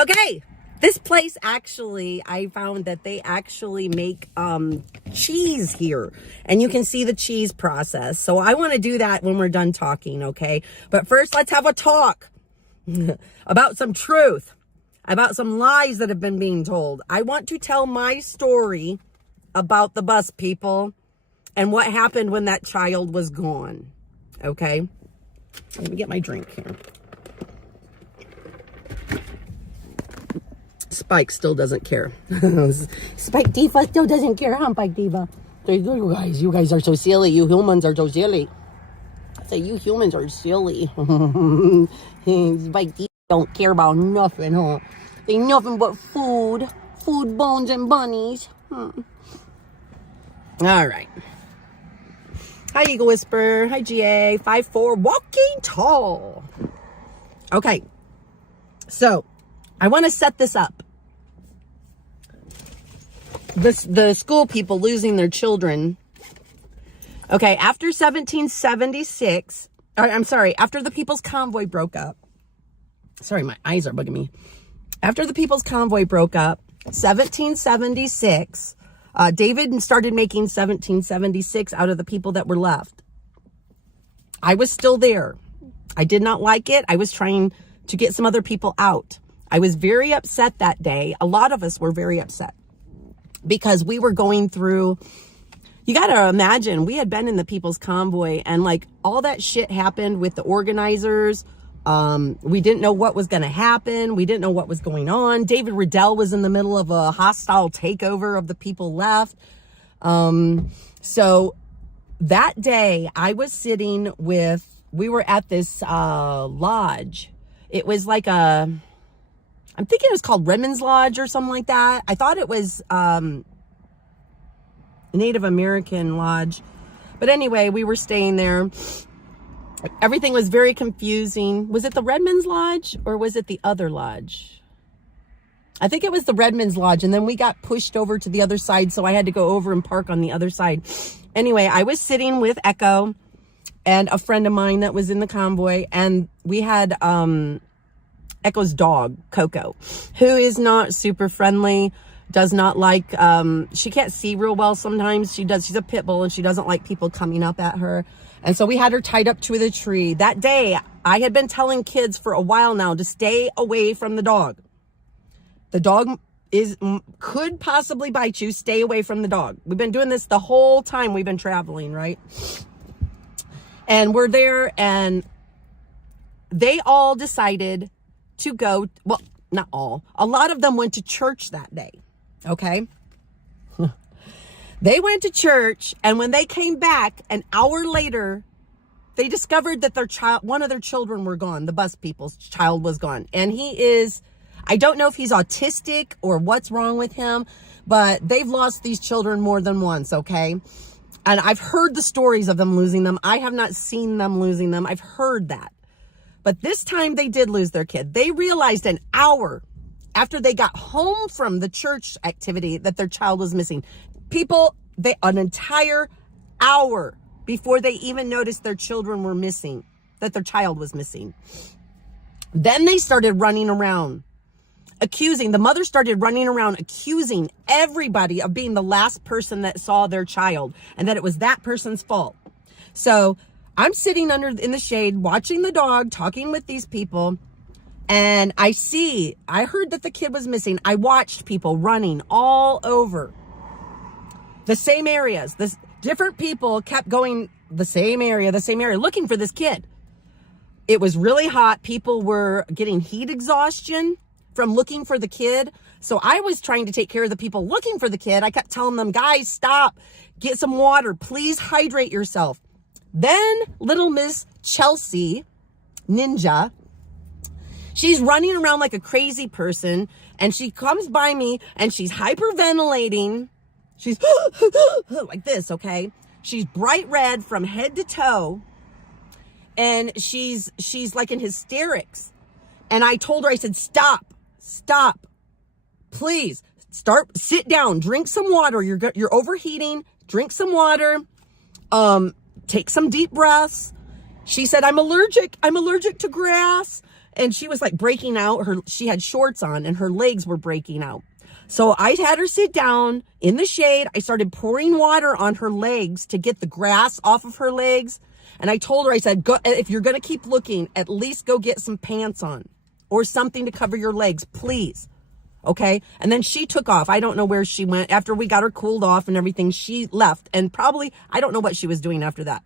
Okay, this place actually, I found that they actually make cheese here, and you can see the cheese process. So I want to do that when we're done talking, okay? But first, let's have a talk about some truth, about some lies that have been being told. I want to tell my story about the bus people and what happened when that child was gone, okay? Let me get my drink here. Spike still doesn't care. Spike Diva still doesn't care, huh, Spike Diva? You guys are so silly. You humans are so silly. I say, you humans are silly. Spike Diva don't care about nothing, huh? They nothing but food, bones, and bunnies. All right. Hi, Eagle Whisper. Hi, GA. 5'4", walking tall. Okay. So, I want to set this up. The school people losing their children. Okay, after 1776, after the People's Convoy broke up. Sorry, my eyes are bugging me. After the People's Convoy broke up, 1776, David started making 1776 out of the people that were left. I was still there. I did not like it. I was trying to get some other people out. I was very upset that day. A lot of us were very upset because we were going through, you got to imagine, we had been in the People's Convoy and like all that shit happened with the organizers. We didn't know what was going to happen. We didn't know what was going on. David Riddell was in the middle of a hostile takeover of the people left. So that day I was sitting we were at this lodge. It was like I'm thinking it was called Redmond's Lodge or something like that. I thought it was Native American Lodge. But anyway, we were staying there. Everything was very confusing. Was it the Redmond's Lodge or was it the other lodge? I think it was the Redmond's Lodge. And then we got pushed over to the other side. So I had to go over and park on the other side. Anyway, I was sitting with Echo and a friend of mine that was in the convoy. And we had Echo's dog, Coco, who is not super friendly, does not like, she can't see real well sometimes. She's a pit bull and she doesn't like people coming up at her. And so we had her tied up to the tree. That day, I had been telling kids for a while now to stay away from the dog. The dog could possibly bite you. Stay away from the dog. We've been doing this the whole time we've been traveling, right? And we're there and they all decided to go, well, not all. A lot of them went to church that day, okay? They went to church, and when they came back an hour later, they discovered that one of their children were gone. The bus people's child was gone. And I don't know if he's autistic or what's wrong with him, but they've lost these children more than once, okay? And I've heard the stories of them losing them. I have not seen them losing them. I've heard that. But this time they did lose their kid. They realized an hour after they got home from the church activity that their child was missing. An entire hour before they even noticed their children were missing, that their child was missing. Then they started running around, the mother started running around accusing everybody of being the last person that saw their child and that it was that person's fault. So I'm sitting in the shade, watching the dog, talking with these people, and I heard that the kid was missing. I watched people running all over the same areas. Different people kept going the same area, looking for this kid. It was really hot. People were getting heat exhaustion from looking for the kid. So I was trying to take care of the people looking for the kid. I kept telling them, guys, stop, get some water, please hydrate yourself. Then little Miss Chelsea Ninja, she's running around like a crazy person, and she comes by me and she's hyperventilating. She's like this, okay? She's bright red from head to toe, and she's like in hysterics. And I told her, I said, stop, please, sit down, drink some water. You're overheating, drink some water, take some deep breaths. She said, I'm allergic to grass. and she was like breaking out. She had shorts on and her legs were breaking out. So I had her sit down in the shade. I started pouring water on her legs to get the grass off of her legs. And I told her, I said, go, if you're going to keep looking, at least go get some pants on or something to cover your legs, please. Okay. And then she took off. I don't know where she went. After we got her cooled off and everything, she left. And probably, I don't know what she was doing after that.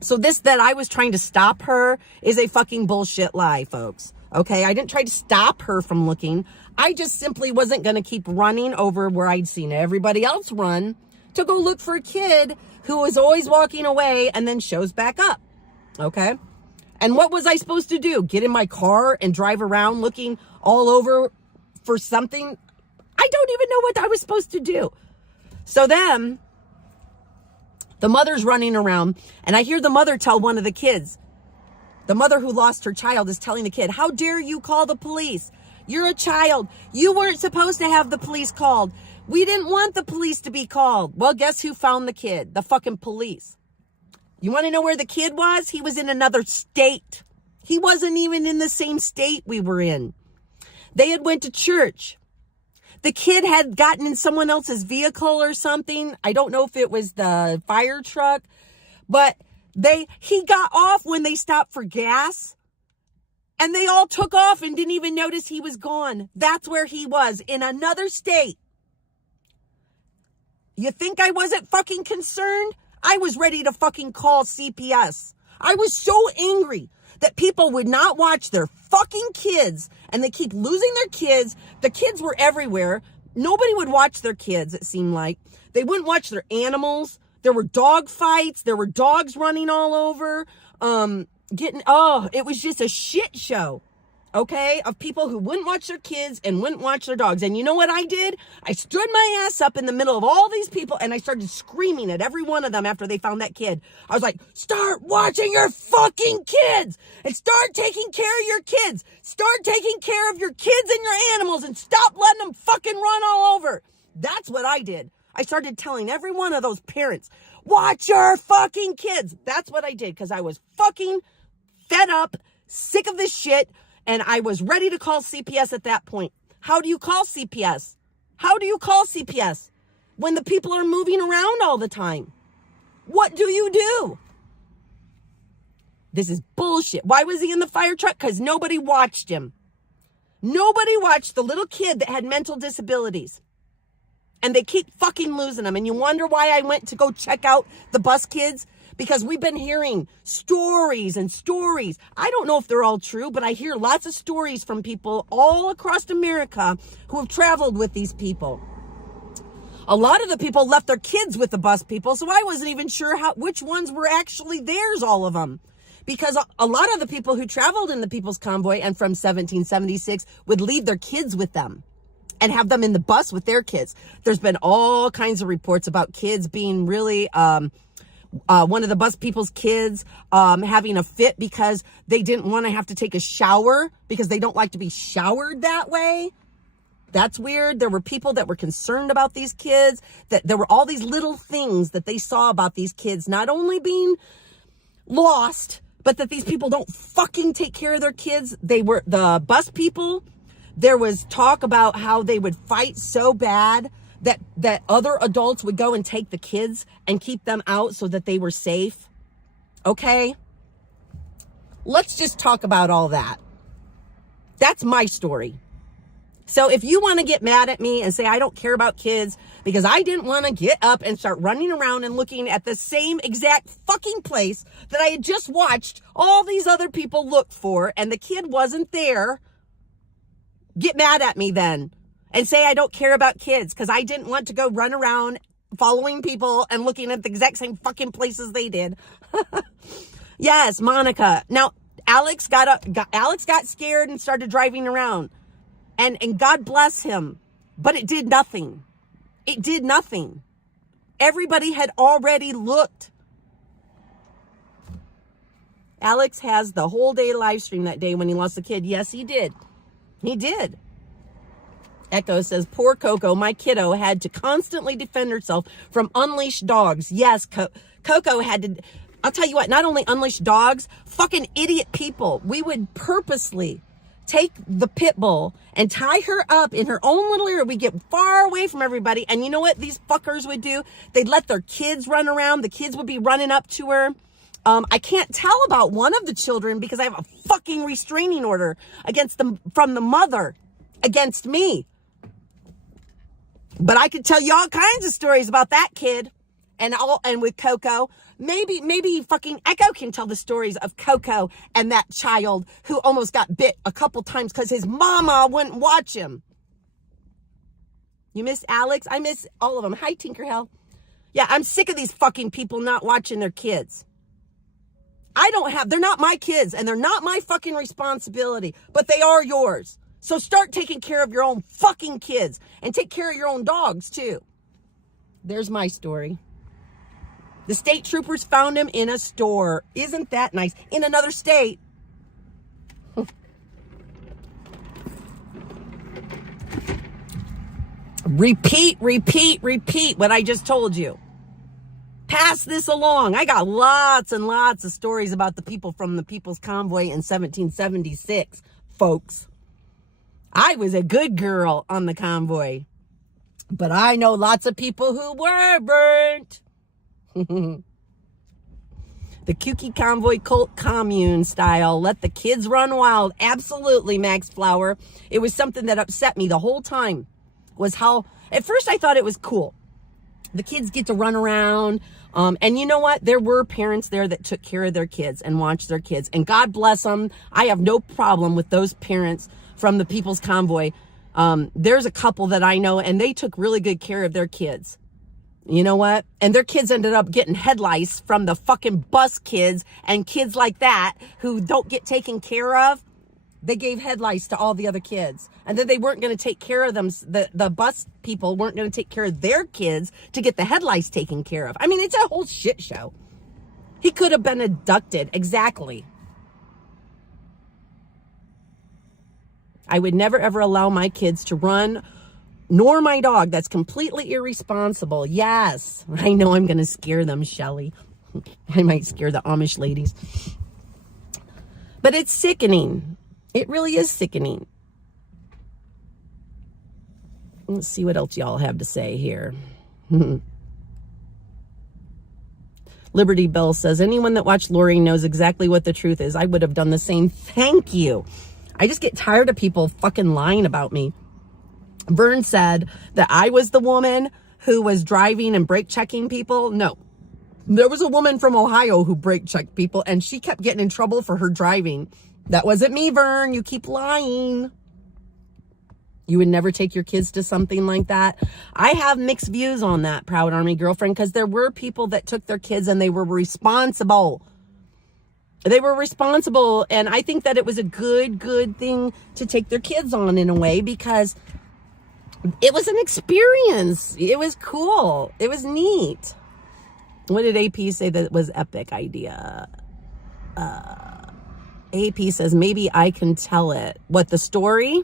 So this, that I was trying to stop her, is a fucking bullshit lie, folks. Okay. I didn't try to stop her from looking. I just simply wasn't going to keep running over where I'd seen everybody else run to go look for a kid who was always walking away and then shows back up. Okay. And what was I supposed to do? Get in my car and drive around looking all over for something? I don't even know what I was supposed to do. So then the mother's running around and I hear the mother tell one of the kids, the mother who lost her child is telling the kid, how dare you call the police? You're a child. You weren't supposed to have the police called. We didn't want the police to be called. Well, guess who found the kid? The fucking police. You want to know where the kid was? He was in another state. He wasn't even in the same state we were in. They had went to church. The kid had gotten in someone else's vehicle or something. I don't know if it was the fire truck, but he got off when they stopped for gas. And they all took off and didn't even notice he was gone. That's where he was, in another state. You think I wasn't fucking concerned? I was ready to fucking call CPS. I was so angry that people would not watch their fucking kids, and they keep losing their kids. The kids were everywhere. Nobody would watch their kids, it seemed like. They wouldn't watch their animals. There were dog fights. There were dogs running all over. It was just a shit show, okay, of people who wouldn't watch their kids and wouldn't watch their dogs. And you know what I did? I stood my ass up in the middle of all these people and I started screaming at every one of them after they found that kid. I was like, start watching your fucking kids and start taking care of your kids. Start taking care of your kids and your animals and stop letting them fucking run all over. That's what I did. I started telling every one of those parents, watch your fucking kids. That's what I did because I was fucking fed up, sick of this shit, and I was ready to call CPS at that point. How do you call CPS? How do you call CPS when the people are moving around all the time? What do you do? This is bullshit. Why was he in the fire truck? Because nobody watched him. Nobody watched the little kid that had mental disabilities. And they keep fucking losing them. And you wonder why I went to go check out the bus kids? Because we've been hearing stories and stories. I don't know if they're all true, but I hear lots of stories from people all across America who have traveled with these people. A lot of the people left their kids with the bus people, so I wasn't even sure which ones were actually theirs, all of them. Because a lot of the people who traveled in the People's Convoy and from 1776 would leave their kids with them and have them in the bus with their kids. There's been all kinds of reports about kids being really... one of the bus people's kids having a fit because they didn't want to have to take a shower because they don't like to be showered that way. That's weird. There were people that were concerned about these kids, that there were all these little things that they saw about these kids not only being lost, but that these people don't fucking take care of their kids. They were the bus people. There was talk about how they would fight so bad that other adults would go and take the kids and keep them out so that they were safe. Okay? Let's just talk about all that. That's my story. So if you want to get mad at me and say I don't care about kids because I didn't want to get up and start running around and looking at the same exact fucking place that I had just watched all these other people look for and the kid wasn't there, get mad at me then. And say I don't care about kids because I didn't want to go run around following people and looking at the exact same fucking places they did. Yes, Monica. Now, Alex got scared and started driving around. And God bless him. But it did nothing. It did nothing. Everybody had already looked. Alex has the whole day live stream that day when he lost the kid. Yes, he did. He did. Echo says, poor Coco, my kiddo had to constantly defend herself from unleashed dogs. Yes, Coco had to, I'll tell you what, not only unleash dogs, fucking idiot people. We would purposely take the pit bull and tie her up in her own little area. We get far away from everybody. And you know what these fuckers would do? They'd let their kids run around. The kids would be running up to her. I can't tell about one of the children because I have a fucking restraining order against them from the mother against me. But I could tell you all kinds of stories about that kid and with Coco. Maybe fucking Echo can tell the stories of Coco and that child who almost got bit a couple times because his mama wouldn't watch him. You miss Alex? I miss all of them. Hi, Tinkerhell. Yeah, I'm sick of these fucking people not watching their kids. They're not my kids and they're not my fucking responsibility, but they are yours. So start taking care of your own fucking kids and take care of your own dogs too. There's my story. The state troopers found him in a store. Isn't that nice? In another state. Repeat what I just told you. Pass this along. I got lots and lots of stories about the people from the People's Convoy in 1776, folks. I was a good girl on the convoy, but I know lots of people who were burnt. The kooky convoy cult commune style. Let the kids run wild. Absolutely, Max Flower. It was something that upset me the whole time. Was how, at first I thought it was cool. The kids get to run around. And you know what? There were parents there that took care of their kids and watched their kids. And God bless them. I have no problem with those parents from the People's Convoy. There's a couple that I know, and they took really good care of their kids. You know what? And their kids ended up getting head lice from the fucking bus kids and kids like that who don't get taken care of. They gave head lice to all the other kids. And then they weren't going to take care of them. The bus people weren't going to take care of their kids to get the head lice taken care of. I mean, it's a whole shit show. He could have been abducted. Exactly. I would never, ever allow my kids to run, nor my dog. That's completely irresponsible. Yes. I know I'm going to scare them, Shelly. I might scare the Amish ladies. But it's sickening. It really is sickening. Let's see what else y'all have to say here. Liberty Bell says, anyone that watched Lori knows exactly what the truth is. I would have done the same. Thank you. I just get tired of people fucking lying about me. Vern said that I was the woman who was driving and brake checking people. No. There was a woman from Ohio who brake checked people, and she kept getting in trouble for her driving. That wasn't me, Vern. You keep lying. You would never take your kids to something like that. I have mixed views on that, Proud Army Girlfriend, because there were people that took their kids and they were responsible. They were responsible, and I think that it was a good thing to take their kids on in a way, because it was an experience. It was cool. It was neat. What did AP say that was epic idea? AP says, maybe I can tell it. What, the story?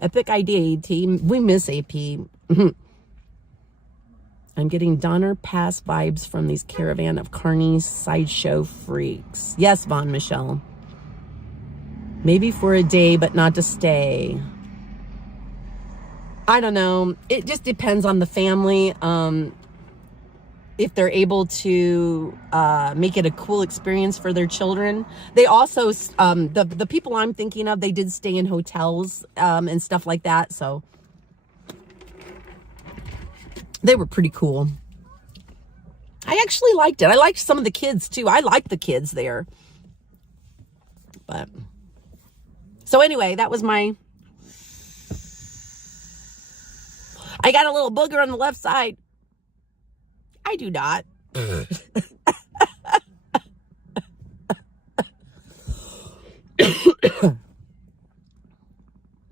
Epic idea, AT. We miss AP. I'm getting Donner Pass vibes from these caravan of carny sideshow freaks. Yes, Von Michelle. Maybe for a day, but not to stay. I don't know. It just depends on the family. If they're able to make it a cool experience for their children. They also, the people I'm thinking of, they did stay in hotels and stuff like that. So they were pretty cool. I actually liked it. I liked some of the kids too. I liked the kids there. But so anyway, that was my, I got a little booger on the left side. I do not.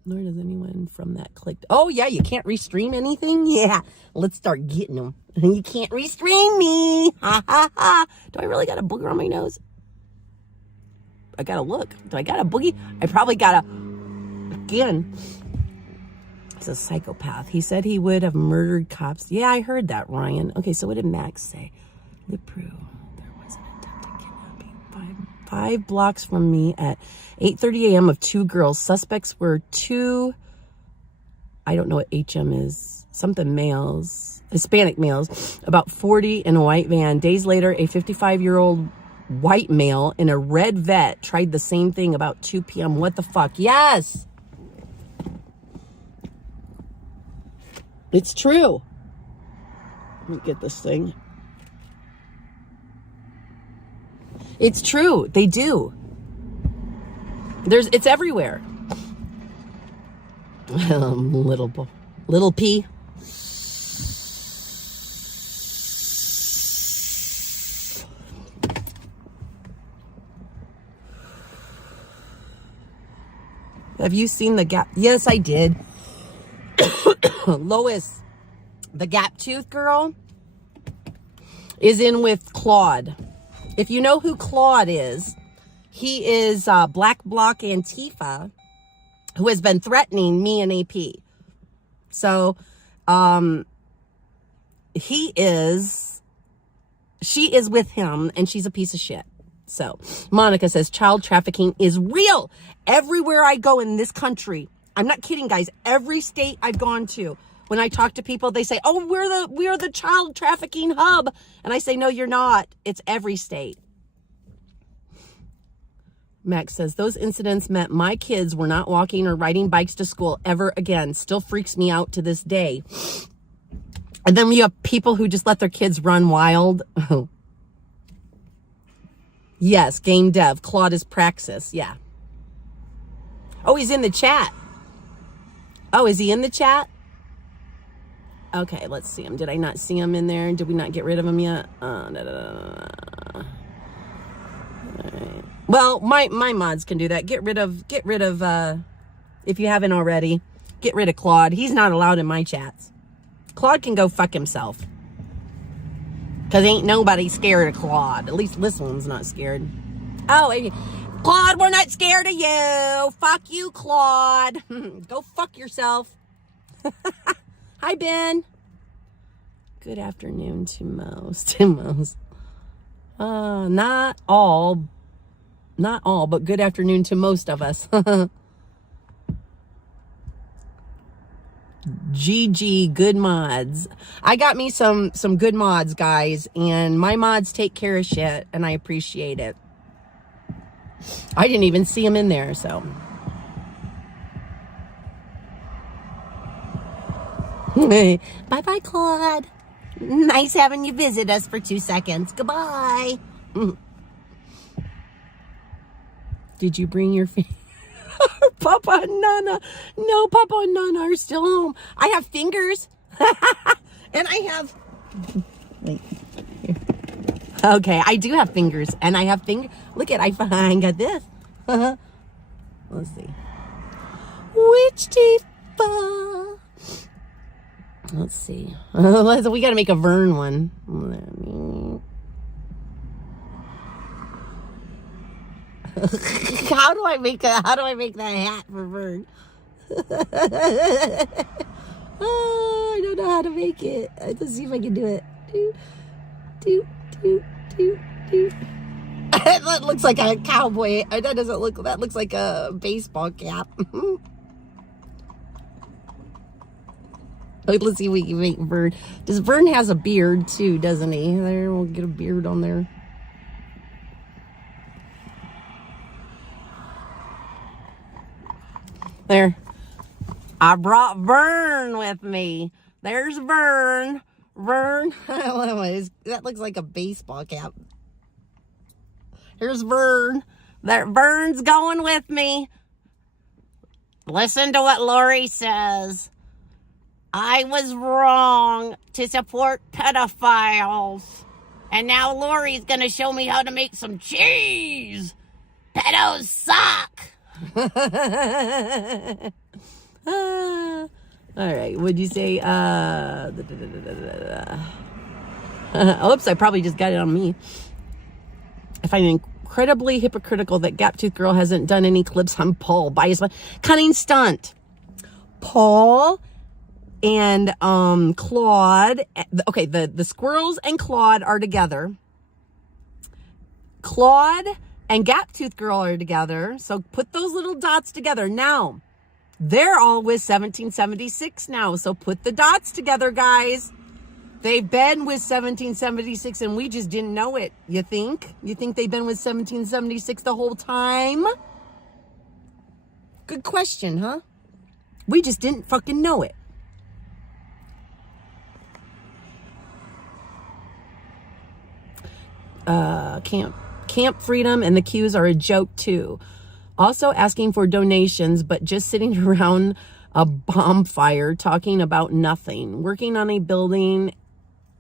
Nor does anyone from that click. Oh, yeah, you can't restream anything? Yeah, let's start getting them. You can't restream me. Ha, ha, ha. Do I really got a booger on my nose? I gotta look. Do I got a boogie? I probably got a, again, he's a psychopath. He said he would have murdered cops. Yeah, I heard that, Ryan. Okay, so what did Max say? Lipru, there was an 5 blocks from me at 8:30 a.m. of 2 girls. Suspects were 2, I don't know what HM is, something males, Hispanic males, about 40 in a white van. Days later, a 55-year-old white male in a red vet tried the same thing about 2 p.m. What the fuck? Yes! It's true. Let me get this thing. It's true. They do. It's everywhere. Little P. Have you seen the Gap? Yes, I did. Lois, the Gap Tooth girl, is in with Claude. If you know who Claude is, he is Black Bloc Antifa, who has been threatening me and AP. So, she is with him, and she's a piece of shit. So, Monica says, child trafficking is real. Everywhere I go in this country, I'm not kidding, guys, every state I've gone to, when I talk to people, they say, oh, we're the child trafficking hub. And I say, no, you're not. It's every state. Max says, those incidents meant my kids were not walking or riding bikes to school ever again. Still freaks me out to this day. And then we have people who just let their kids run wild. Yes, game dev. Claude is Praxis. Yeah. Oh, he's in the chat. Oh, is he in the chat? Okay, let's see him. Did I not see him in there? Did we not get rid of him yet? All right. Well, my mods can do that. Get rid of, if you haven't already, get rid of Claude. He's not allowed in my chats. Claude can go fuck himself. Because ain't nobody scared of Claude. At least this one's not scared. Oh, Claude, we're not scared of you. Fuck you, Claude. Go fuck yourself. Hi, Ben. Good afternoon to most. Not all, but good afternoon to most of us. GG, good mods. I got me some good mods, guys, and my mods take care of shit, and I appreciate it. I didn't even see them in there, so. Bye-bye, Claude. Nice having you visit us for 2 seconds. Goodbye. Did you bring your Papa and Nana? No, Papa and Nana are still home. I have fingers. And I have... Wait. Here. Okay, I do have fingers. And I have fingers. Look at, I got this. Let's see. Which teeth? Let's see. We got to make a Vern one. How do I make that hat for Vern? Oh, I don't know how to make it. Let's see if I can do it. Do. That looks like a cowboy. That looks like a baseball cap. Let's see if we can make Vern. Vern has a beard too, doesn't he? There, we'll get a beard on there. There. I brought Vern with me. There's Vern. Vern. That looks like a baseball cap. Here's Vern. Vern's going with me. Listen to what Lori says. I was wrong to support pedophiles. And now Lori's going to show me how to make some cheese. Pedos suck. All right, would you say oops, I probably just got it on me. I find it incredibly hypocritical that Gap Tooth Girl hasn't done any clips on Paul. Bias cunning stunt. Paul and Claude, okay, the squirrels and Claude are together. Claude and Gaptooth Girl are together. So put those little dots together. Now, they're all with 1776 now. So put the dots together, guys. They've been with 1776 and we just didn't know it. You think? You think they've been with 1776 the whole time? Good question, huh? We just didn't fucking know it. Camp Freedom and the queues are a joke too. Also asking for donations, but just sitting around a bonfire talking about nothing. Working on building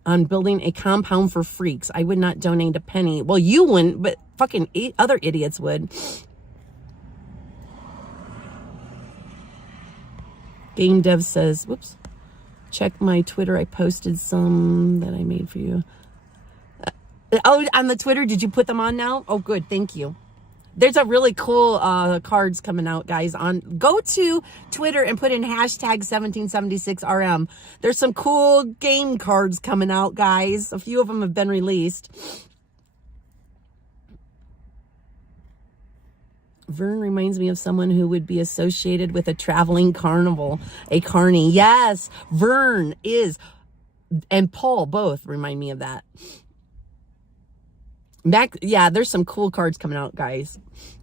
a compound for freaks. I would not donate a penny. Well, you wouldn't, but fucking other idiots would. Game Dev says, whoops, check my Twitter. I posted some that I made for you. Oh, on the Twitter, did you put them on now? Oh, good. Thank you. There's a really cool cards coming out, guys. Go to Twitter and put in hashtag 1776RM. There's some cool game cards coming out, guys. A few of them have been released. Vern reminds me of someone who would be associated with a traveling carnival, a carny. Yes, Vern is, and Paul both remind me of that. Yeah, there's some cool cards coming out, guys.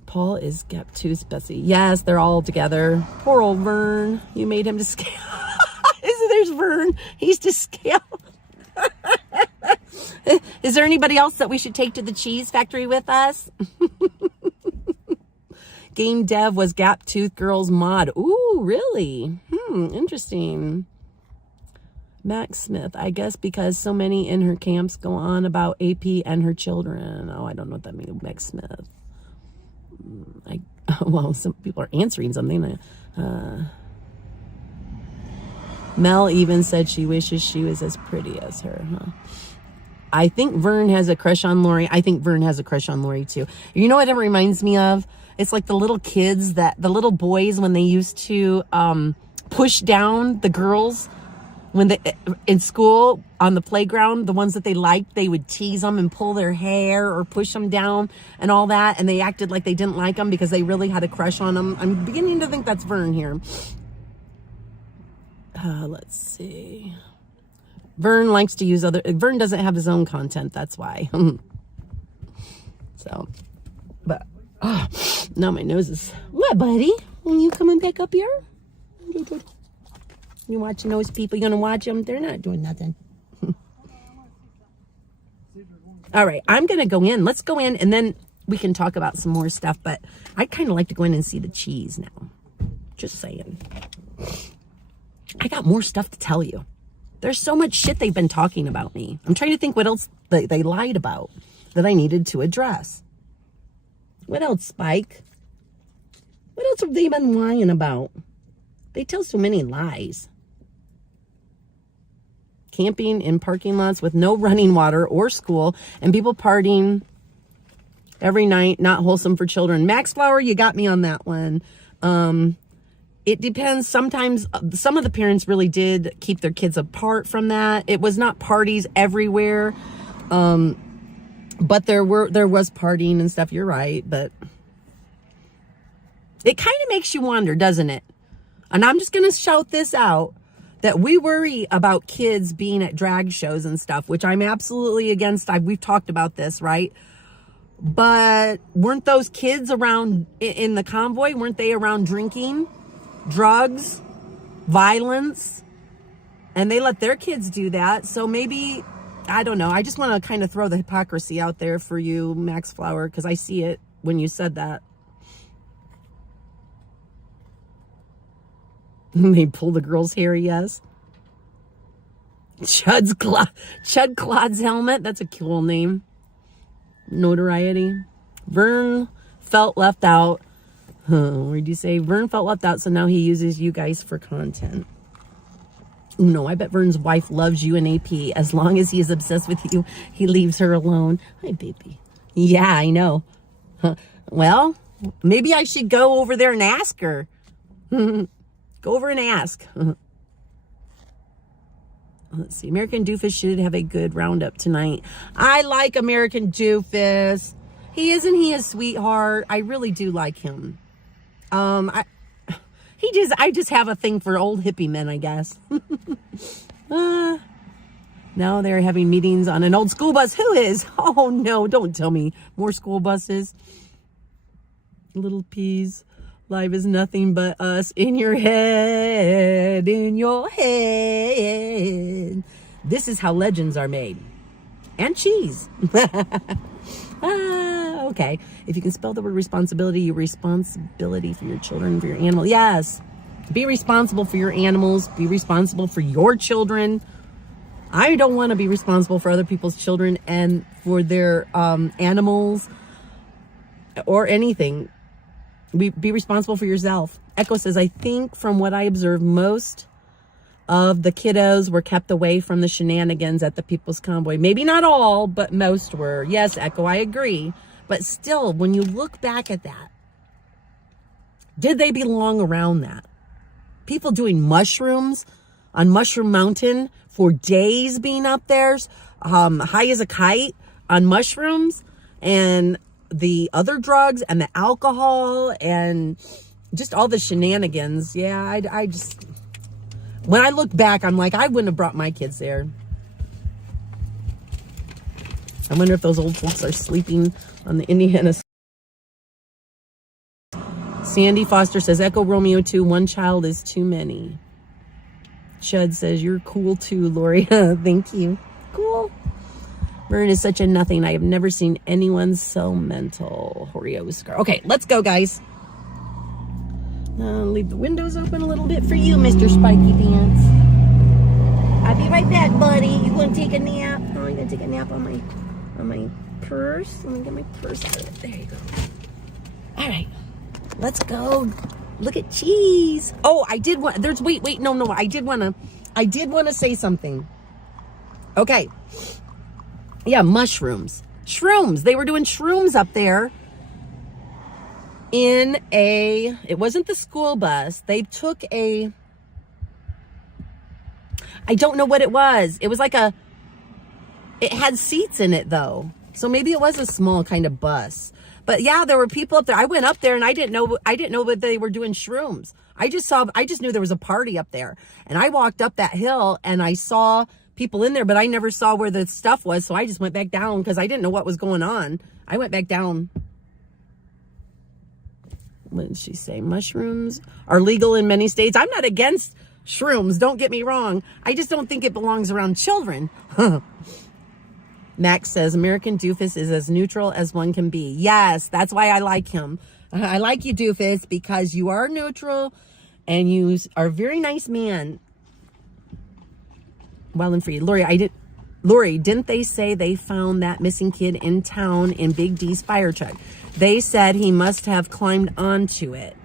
Paul is Gaptooth's Bessie. Yes, they're all together. Poor old Vern. You made him to scale. There's Vern. He's to scale. Is there anybody else that we should take to the cheese factory with us? Game Dev was Gaptooth Girl's mod. Ooh, really? Interesting. Max Smith, I guess because so many in her camps go on about AP and her children. Oh, I don't know what that means, Max Smith. Well, some people are answering something. Mel even said she wishes she was as pretty as her. Huh? I think Vern has a crush on Lori. I think Vern has a crush on Lori too. You know what it reminds me of? It's like the little kids, the little boys when they used to push down the girls when they in school on the playground, the ones that they liked, they would tease them and pull their hair or push them down and all that, and they acted like they didn't like them because they really had a crush on them. I'm beginning to think that's Vern here. Let's see. Vern likes to use Vern doesn't have his own content, that's why. So, but now my nose is, what, buddy? When you coming back up here? You watching those people? You gonna watch them? They're not doing nothing. All right, I'm gonna go in. Let's go in, and then we can talk about some more stuff. But I kind of like to go in and see the cheese now. Just saying. I got more stuff to tell you. There's so much shit they've been talking about me. I'm trying to think what else they lied about that I needed to address. What else, Spike? What else have they been lying about? They tell so many lies. Camping in parking lots with no running water or school, and people partying every night, not wholesome for children. Max Flower, you got me on that one. It depends. Sometimes some of the parents really did keep their kids apart from that. It was not parties everywhere. But there was partying and stuff. You're right. But it kind of makes you wonder, doesn't it? And I'm just going to shout this out, that we worry about kids being at drag shows and stuff, which I'm absolutely against. We've talked about this, right? But weren't those kids around in the convoy? Weren't they around drinking, drugs, violence? And they let their kids do that. So maybe, I don't know. I just want to kind of throw the hypocrisy out there for you, Max Flower, because I see it when you said that. They pull the girl's hair, yes. Chud Claude's helmet. That's a cool name. Notoriety. Vern felt left out. Where'd you say? Vern felt left out, so now he uses you guys for content. No, I bet Vern's wife loves you and AP. As long as he is obsessed with you, he leaves her alone. Hi, baby. Yeah, I know. Well, maybe I should go over there and ask her. Go over and ask. Let's see. American Doofus should have a good roundup tonight. I like American Doofus. He isn't he a sweetheart? I really do like him. I just have a thing for old hippie men, I guess. Now they're having meetings on an old school bus. Who is? Oh no, don't tell me. More school buses. Little peas. Life is nothing but us in your head, in your head. This is how legends are made. And cheese. Okay. If you can spell the word responsibility, your responsibility for your children, for your animal. Yes. Be responsible for your animals. Be responsible for your children. I don't want to be responsible for other people's children and for their animals or anything. Be responsible for yourself. Echo says, I think from what I observed, most of the kiddos were kept away from the shenanigans at the People's Convoy. Maybe not all, but most were. Yes, Echo, I agree. But still, when you look back at that, did they belong around that? People doing mushrooms on Mushroom Mountain for days, being up there, high as a kite on mushrooms, and the other drugs and the alcohol and just all the shenanigans. Yeah, I just, when I look back, I'm like, I wouldn't have brought my kids there. I wonder if those old folks are sleeping on the Indiana. Sandy Foster says, Echo Romeo 2, one child is too many. Chud says, you're cool too, Lori. Thank you. Cool. Vern is such a nothing. I have never seen anyone so mental. Horeo Scar. Okay, let's go, guys. Leave the windows open a little bit for you, Mr. Spiky Pants. I'll be right back, buddy. You gonna take a nap? Oh, I'm gonna take a nap on my purse. Let me get my purse out of it. There you go. All right, let's go. Look at cheese. Oh, I did want. No. I did want to say something. Okay. Yeah, mushrooms. Shrooms. They were doing shrooms up there it wasn't the school bus. They took I don't know what it was. It was like it had seats in it though. So maybe it was a small kind of bus. But yeah, there were people up there. I went up there and I didn't know that they were doing shrooms. I just knew there was a party up there. And I walked up that hill and I saw people in there, but I never saw where the stuff was. So I just went back down because I didn't know what was going on. I went back down. What did she say? Mushrooms are legal in many states. I'm not against shrooms. Don't get me wrong. I just don't think it belongs around children. Max says, American Doofus is as neutral as one can be. Yes, that's why I like him. I like you, Doofus, because you are neutral and you are a very nice man. Well and free. Lori, didn't they say they found that missing kid in town in Big D's fire truck? They said he must have climbed onto it.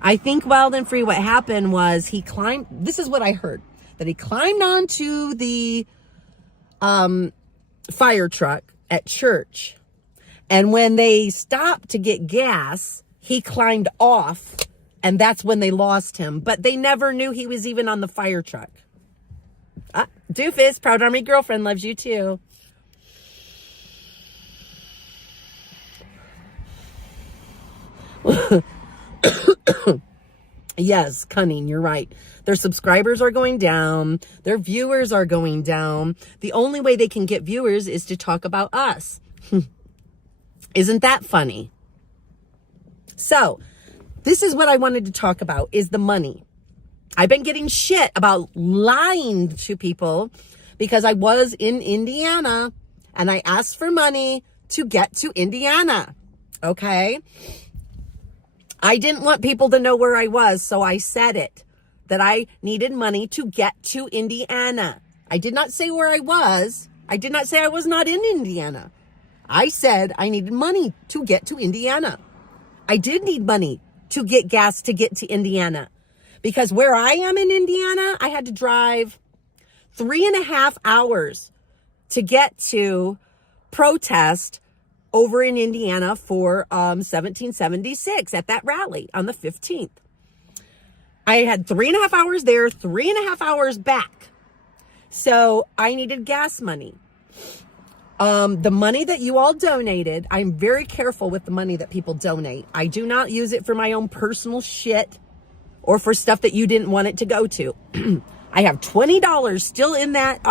I think Wild and Free, what happened was he climbed, this is what I heard, that he climbed onto the fire truck at church. And when they stopped to get gas, he climbed off, and that's when they lost him. But they never knew he was even on the fire truck. Doofus, Proud Army Girlfriend loves you too. Yes, Cunning, you're right. Their subscribers are going down. Their viewers are going down. The only way they can get viewers is to talk about us. Isn't that funny? So, this is what I wanted to talk about, is the money. I've been getting shit about lying to people because I was in Indiana and I asked for money to get to Indiana. Okay? I didn't want people to know where I was, so I said it, that I needed money to get to Indiana. I did not say where I was. I did not say I was not in Indiana. I said I needed money to get to Indiana. I did need money to get gas to get to Indiana. Because where I am in Indiana, I had to drive 3.5 hours to get to protest over in Indiana for 1776 at that rally on the 15th. I had 3.5 hours there, 3.5 hours back. So I needed gas money. The money that you all donated, I'm very careful with the money that people donate. I do not use it for my own personal shit or for stuff that you didn't want it to go to. I have $20 still in that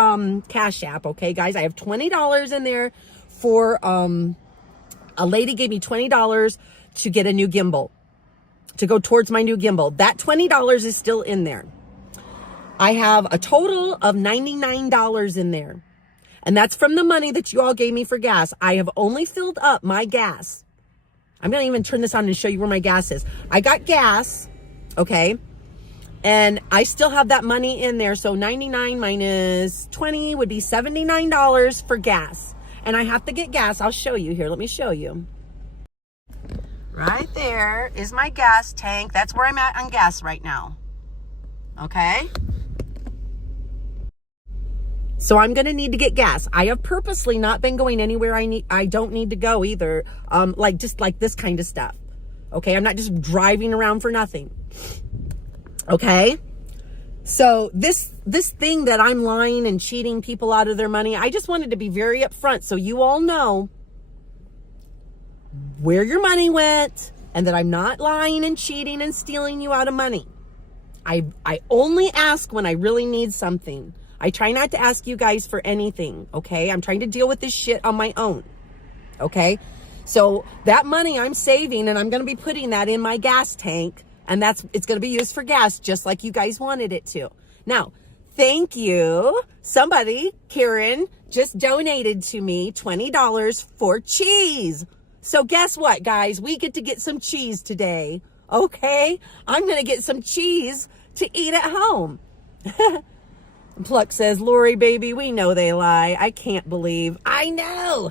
Cash App, okay, guys? I have $20 in there for a lady gave me $20 to get a new gimbal, to go towards my new gimbal. That $20 is still in there. I have a total of $99 in there. And that's from the money that you all gave me for gas. I have only filled up my gas. I'm going to even turn this on and show you where my gas is. I got gas, okay? And I still have that money in there. So 99 minus 20 would be $79 for gas. And I have to get gas. I'll show you here. Let me show you. Right there is my gas tank. That's where I'm at on gas right now. Okay? So I'm going to need to get gas. I have purposely not been going anywhere I don't need to go either. Just like this kind of stuff. Okay? I'm not just driving around for nothing. Okay? So this thing that I'm lying and cheating people out of their money, I just wanted to be very upfront so you all know where your money went and that I'm not lying and cheating and stealing you out of money. I only ask when I really need something. I try not to ask you guys for anything, okay? I'm trying to deal with this shit on my own, okay? So that money I'm saving, and I'm going to be putting that in my gas tank, and it's going to be used for gas, just like you guys wanted it to. Now, thank you. Somebody, Karen, just donated to me $20 for cheese. So guess what, guys? We get to get some cheese today, okay? I'm going to get some cheese to eat at home. Pluck says, Lori, baby, we know they lie. I can't believe. I know.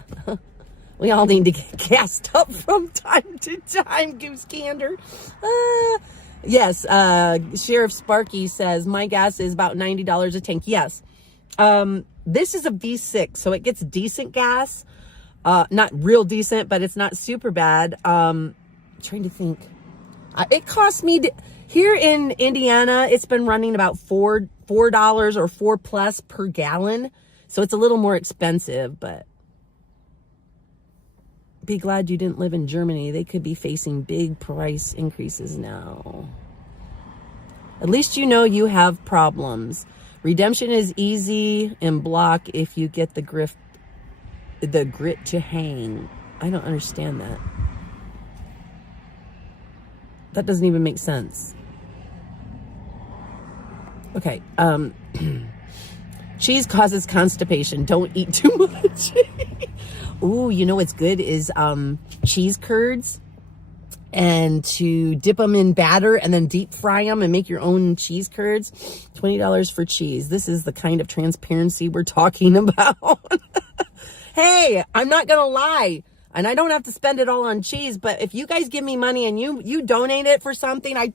We all need to get gassed up from time to time, Goose Gander. Yes, Sheriff Sparky says, my gas is about $90 a tank. Yes. This is a V6, so it gets decent gas. Not real decent, but it's not super bad. Trying to think. It cost me, here in Indiana, it's been running about $4 or $4+ per gallon. So it's a little more expensive, but be glad you didn't live in Germany. They could be facing big price increases now. At least you know you have problems. Redemption is easy in block if you get the grit to hang. I don't understand that. That doesn't even make sense. Okay. Cheese causes constipation. Don't eat too much. Ooh, you know what's good is cheese curds, and to dip them in batter and then deep fry them and make your own cheese curds. $20 for cheese. This is the kind of transparency we're talking about. Hey, I'm not gonna lie, and I don't have to spend it all on cheese, but if you guys give me money and you donate it for something, I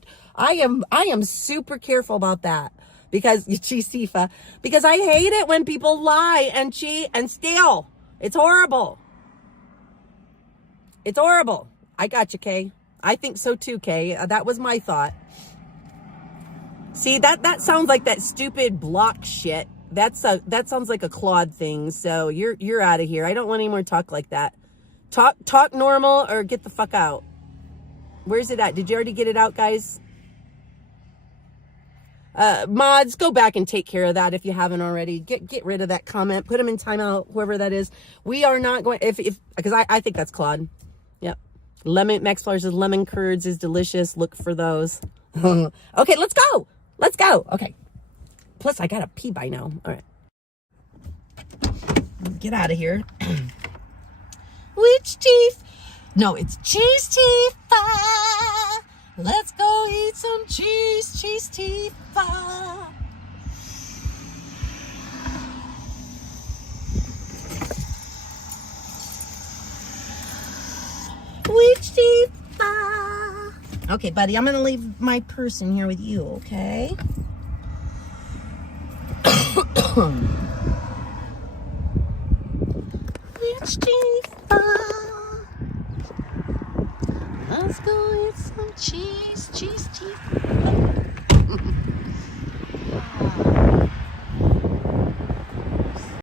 am super careful about that. Because because I hate it when people lie and cheat and steal. It's horrible. It's horrible. I got you, Kay. I think so too, Kay. That was my thought. See, that sounds like that stupid block shit. That sounds like a Claude thing. So you're out of here. I don't want any more talk like that. Talk normal or get the fuck out. Where's it at? Did you already get it out, guys? Mods, go back and take care of that if you haven't already. Get rid of that comment. Put them in timeout, whoever that is. We are not going, because I think that's Claude. Yep. Max Flowers says lemon curds is delicious. Look for those. Okay, let's go. Let's go. Okay. Plus, I gotta pee by now. All right. Get out of here. Which teeth? No, it's cheese teeth. Let's go eat some cheese teeth. Which teeth? Okay, buddy, I'm gonna leave my purse in here with you, okay? Which teeth? Let's go eat some cheese teeth.